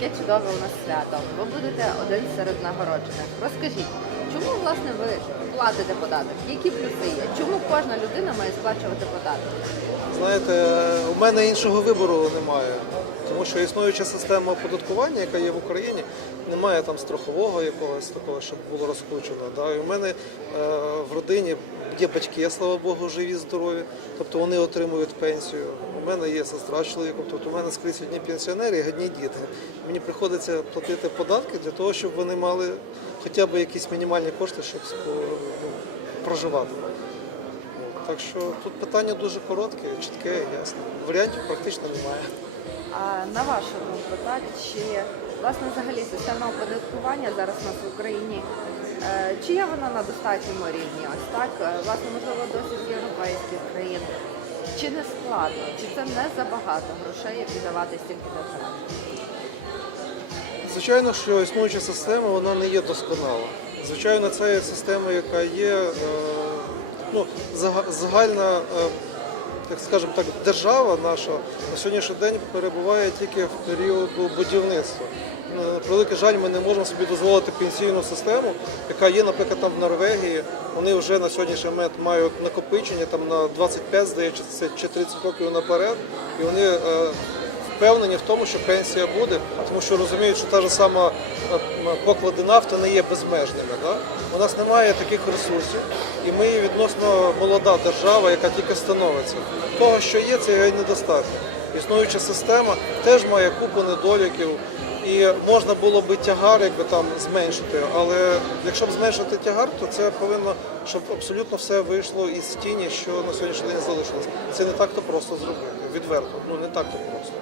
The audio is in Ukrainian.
таке чудове у нас свято. Ви будете один серед нагороджених. Розкажіть, чому власне ви платите податок? Які плюси є? Чому кожна людина має сплачувати податок? Знаєте, у мене іншого вибору немає, тому що існуюча система оподаткування, яка є в Україні, немає там страхового якогось такого, щоб було розкручено. Да? І у мене е, в родині є батьки, слава Богу, живі, здорові, тобто вони отримують пенсію. У мене є сестра з чоловіком, тобто у мене скрізь одні пенсіонери і одні діти. Мені приходиться платити податки для того, щоб вони мали хоча б якісь мінімальні кошти, щоб ну, проживати. Так що тут питання дуже коротке, чітке ясне. Варіантів практично немає. А на вашу думку, так чи власне взагалі система оподаткування зараз у нас в Україні? е, Чи є вона на достатньому рівні? Ось так, Е, власне, можливо, досить європейських країн. Чи не складно, чи це не забагато грошей, віддавати стільки державі? Звичайно, що існуюча система вона не є досконала. Звичайно, це є система, яка є е, ну, загальна, е, як скажімо так, держава наша на сьогоднішній день перебуває тільки в періоду будівництва. Великий жаль, ми не можемо собі дозволити пенсійну систему, яка є, наприклад, там в Норвегії. Вони вже на сьогоднішній момент мають накопичення там на 25, здається, чи 30 років наперед, і вони е, впевнені в тому, що пенсія буде, тому що розуміють, що та ж сама е, поклади нафти не є безмежними. Да? У нас немає таких ресурсів, і ми відносно молода держава, яка тільки становиться. Того, що є, це є недостатньо. Існуюча система теж має купу недоліків. І можна було би тягар якби там зменшити, але якщо б зменшити тягар, то це повинно, щоб абсолютно все вийшло із тіні, що на сьогоднішній день залишилось. Це не так то просто зробити. Відверто, ну не так то просто.